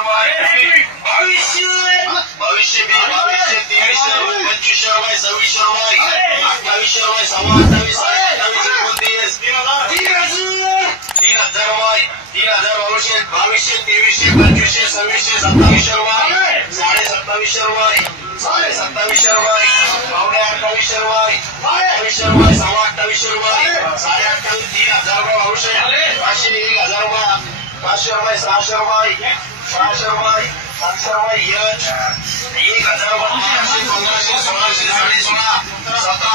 रुपये बावीसशे बावीसशे बी बावीसशे तेवीसशे रुपये पंचवीसशे रुपये सव्वीसशे रुपये अठ्ठावीसशे रुपये सव्वा अठ्ठावीस साडे अठ्ठावीस एकोणतीस तीन हजार तीन हजार रुपये तीन हजार बावीसशे बावीसशे तेवीसशे पंचवीसशे सव्वीसशे सत्तावीसशे रुपये साडे सत्तावीसशे रुपये साडे सत्तावीसशे रुपये पावणे अठ्ठावीसशे रुपये अठ्ठावीसशे रुपये सव्वा अठ्ठावीसशे रुपये साडे अठ्ठावीस तीन हजार रुपये बावीसशे पाचशे एक हजार रुपये पाचशे रुपये सहाशे रुपये. सहाशे रुपये सातशे रुपये यश एक हजार रुपये पंधराशे पंधराशे सोळाशे साडे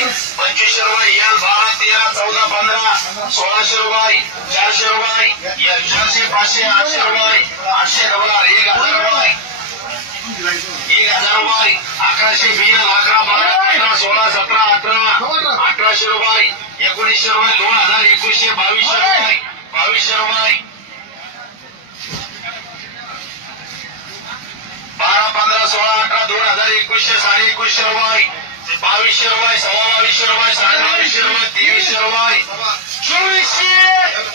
रुपये पंचवीसशे रुपये. यल बारा तेरा चौदा पंधरा सोळाशे रुपये. चारशे रुपये. यल चारशे पाचशे आठशे रुपये. आठशे डबल एक हजार रुपये. एक हजार रुपये. अकराशे वीस अकरा बारा पंधरा सोळा सतरा अठरा अठराशे रुपये. एकोणीसशे रुपये दोन हजार एकवीसशे बावीसशे रुपये. बावीसशे रुपये. बारा पंधरा सोळा अठरा दोन हजार एकवीसशे साडे एकवीसशे रुपये. बावीसशे रुपये सव्वा बावीसशे रुपये साडे बावीसशे रुपये तेवीसशे रुपये चोवीसशे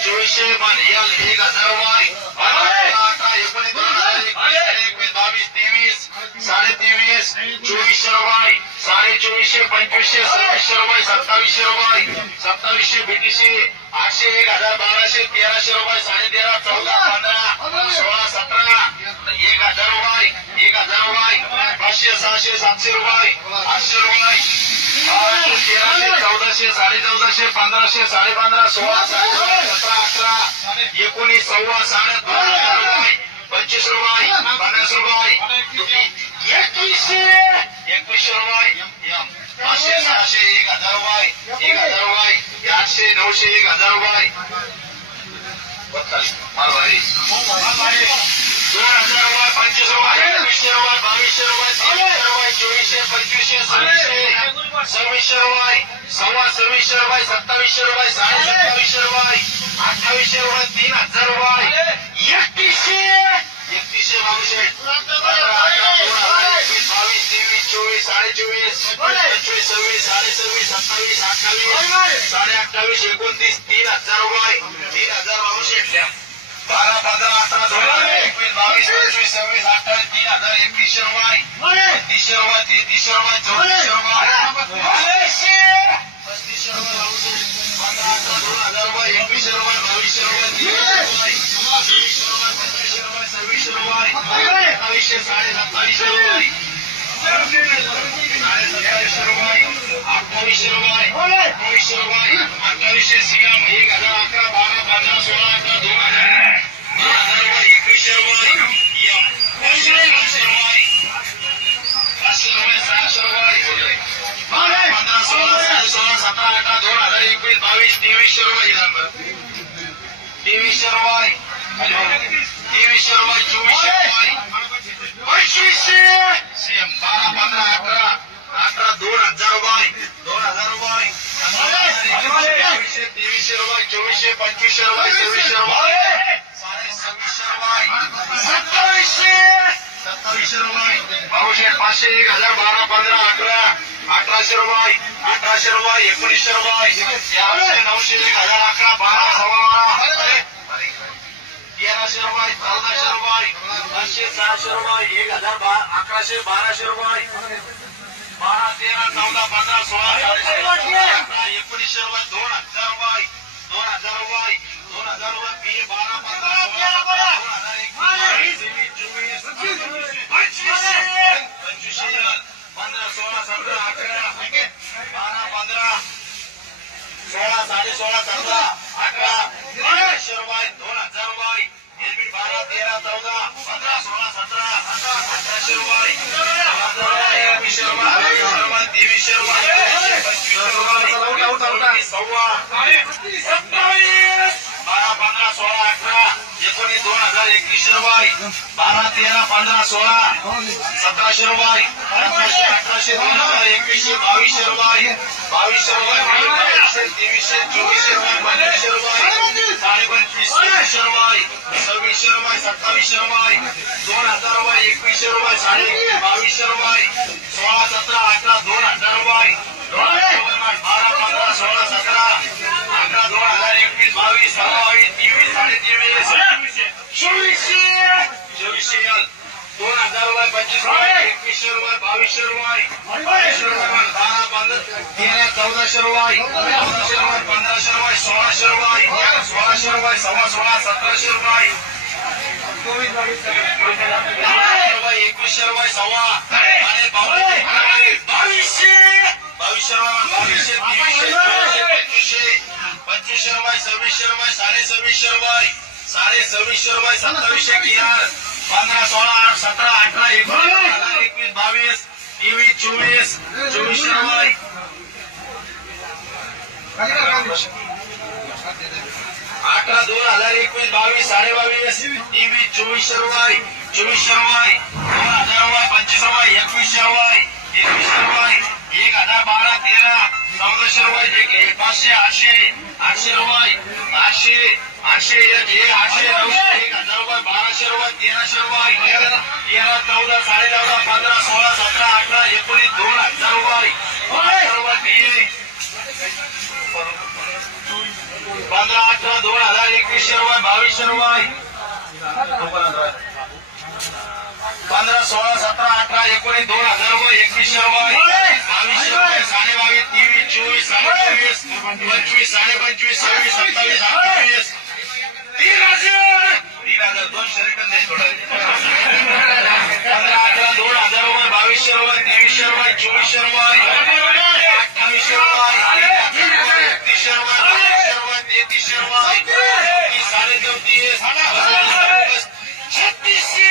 चोवीसशे पण यल एक हजार रुपये बारा, अठरा एकोणीस दोन हजार एकवीस एकवीस बावीस तेवीस साडे तेवीस चोवीसशे रुपये साडे चोवीसशे पंचवीसशे सव्वीसशे रुपये सत्तावीसशे रुपये सत्तावीसशे बेतीसशे आठशे एक हजार बाराशे तेराशे रुपये साडे तेरा चौदा सहाशे सातशे रुपये. आठशे रुपये. बाराशे तेराशे चौदाशे साडे चौदाशे पंधराशे साडे पंधरा सोळा साडे सोळा सतरा अठरा एकोणीस सव्वा साडे दोन हजार रुपये. पंचवीस रुपये पन्नास रुपये. एकवीसशे एकवीसशे रुपये. पाचशे सहाशे एक हजार रुपये. एक हजार रुपये. आठशे नऊशे एक हजार रुपये. मालवारी. दोन हजार रुपये पंचवीस रुपये एकवीसशे रुपये बावीसशे रुपये तेवीसशे रुपये चोवीसशे पंचवीसशे सव्वीसशे सव्वीसशे रुपये सव्वा सव्वीसशे रुपये सत्तावीसशे रुपये साडे सत्तावीसशे रुपये अठ्ठावीसशे रुपये तीन हजार रुपये एकतीसशे एकतीसशे बावीसशे बावीस तेवीस चोवीस साडे चोवीस पंचवीस सव्वीस साडे सव्वीस सत्तावीस अठ्ठावीस साडे अठ्ठावीस एकोणतीस तीन हजार रुपये तीन हजार बावीसशे बारा पंधरा अठरा हजार एकवीस बावीस पंचवीस सव्वीस अठ्ठावीस तीन हजार एकतीसशे रुपये. तीसशे रुपये तेहतीसशे रुपये चौतीसशे रुपये पस्तीसशे रुपये पंधरा अठरा दोन हजार रुपये एकवीसशे रुपये बावीसशे रुपये तेवीसशे रुपये पंचवीसशे रुपये सव्वीसशे रुपये सत्तावीसशे साडे सत्तावीसशे रुपये साडे सत्तावीसशे रुपये अठ्ठावीसशे रुपये अठ्ठावीसशे रुपये अठ्ठावीसशे सीएम एक हजार अकरा बारा पंधरा सोळा अठरा दोन हजार पंचवीसशे रुपये दोन तेवीसशे रुपये सत्तावीसशे. सत्तावीसशे रुपये. बावीसशे पाचशे एक हजार बारा पंधरा अकरा अठराशे रुपये अठराशे रुपये एकोणीसशे रुपये. नऊशे एक हजार अकरा बारा सव्वा बारा. तेराशे रुपये चौदाशे रुपये पाचशे सहाशे रुपये एक हजार बारा अकराशे बाराशे रुपये. बारा तेरा चौदा पंधरा सोळा एकोणीसशे रुपये दोन. सोळा सतरा अठरा रुपये दोन हजार रुपये एलबी बारा तेरा चौदा पंधरा सोळा सतरा अठराशे रुपये एकवीसशे रुपये बावीसशे रुपये तेवीसशे रुपये पंचवीसशे रुपये सव्वा. सत्तावीस बारा पंधरा सोळा अठरा. एकोणीस दोन हजार एकवीसशे रुपये बारा तेरा पंधरा सोळा. सतराशे रुपये अठराशे अठराशे दोन हजार एकवीसशे बावीसशे रुपये बावीसशे रुपये तेवीसशे चोवीसशे रुपये पंचवीसशे रुपये साडे पंचवीस सव्वीसशे रुपये सव्वीसशे रुपये सत्तावीसशे रुपये दोन हजार रुपये एकवीसशे रुपये साडे एकवीस बावीसशे रुपये सोळा सतरा अठरा दोन हजार रुपये दोन हजार रुपये पंचवीस रुपये एकवीसशे रुपये बावीसशे रुपये बावीसशे रुपये. बारा पंधरा तेरा चौदाशे रुपये चौदाशे रुपये पंधराशे रुपये सोळाशे रुपये सोळाशे रुपये सव्वा सोळा सतराशे रुपये रुपये एकवीसशे रुपये सव्वा. आणि बावीसशे बावीसशे! बावीसशे रुपये बावीसशे तेवीसशे चोवीसशे पंचवीसशे पंचवीसशे. रुपये सव्वीसशे रुपये साडे सव्वीसशे रुपये साडे सव्वीसशे रुपये सत्तावीसशे किनार पंधरा सोळा आठ सतरा अठरा एकोणीस हजार एकवीस बावीस तेवीस चोवीस चोवीसशे रुपये अठरा दोन हजार एकवीस बावीस साडे बावीस तेवीस चोवीसशे रुपये चोवीसशे रुपये दोन हजार रुपये पंचवीस रुपये एकवीसशे रुपये एकवीसशे चौदाशे रुपये पाचशे आठशे आठशे रुपये आठशे आठशे एक एक आठशे नऊशे एक हजार रुपये बाराशे रुपये तेराशे रुपये तेरा चौदा साडे चौदा पंधरा सोळा सतरा अठरा एकोणीस दोन हजार रुपये हजार रुपये तीन पंधरा अठरा दोन हजार एकवीसशे रुपये बावीसशे रुपये पंधरा सोळा सतरा अठरा एकोणीस दोन हजार रुपये एकवीसशे रुपये बावीसशे रुपये साडे बावीस तेवीस चोवीस साडे चोवीस पंचवीस साडे पंचवीस सव्वीस सत्तावीस अठ्ठावीस तीन हजार तीन हजार दोनशे रिटर्न द्यायचे थोडं पंधरा अठरा दोन हजार रुपये बावीसशे रुपये तेवीसशे रुपये चोवीसशे रुपये अठ्ठावीसशे रुपये एकतीसशे रुपये बावीसशे रुपये तेहतीसशे रुपये चौतीस साडे चौतीस छत्तीसशे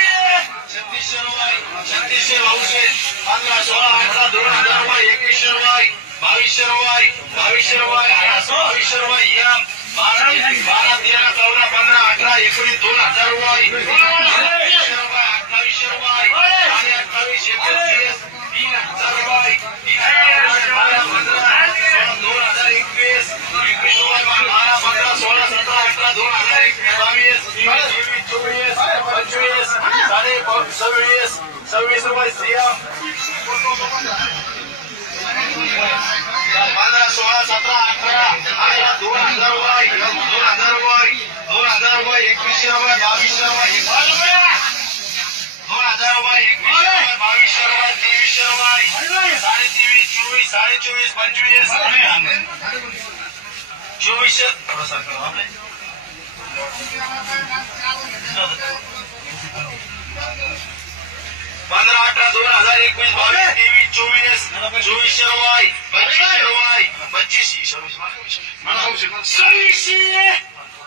छत्तीसशे रुपये छत्तीसशे बावीसशे पंधरा सोळा अठरा दोन हजार रुपये एकवीसशे रुपये बावीसशे रुपये बावीसशे रुपये बावीसशे रुपये बारा बारा तेरा चौदा पंधरा अठरा एकोणीस दोन हजार रुपये रुपये अठ्ठावीसशे रुपये साडे अठ्ठावीस एकोणतीस तीन हजार रुपये तीन हजार पंधरा दोन हजार एकवीस. एकवीस रुपये बारा पंधरा सोळा सतरा अठरा दोन हजार एकवीस बावीस तेवीस चोवीस पंचवीस साडे सव्वीस सव्वीस रुपये सीएम पंधरा सोळा सतरा अठरा अठरा दोन हजार रुपये दोन हजार रुपये दोन हजार रुपये एकवीसशे रुपये बावीसशे रुपये दोन हजार रुपये एकवीसशे बावीसशे रुपये तेवीसशे रुपये साडे तेवीस चोवीस साडे चोवीस पंचवीस चोवीसशे पंधरा अठरा दोन हजार एकवीस बावीस तेवीस चोवीस चोवीसशे रुपये पंचवीसशे रुपये पंचवीसशे सव्वीसशे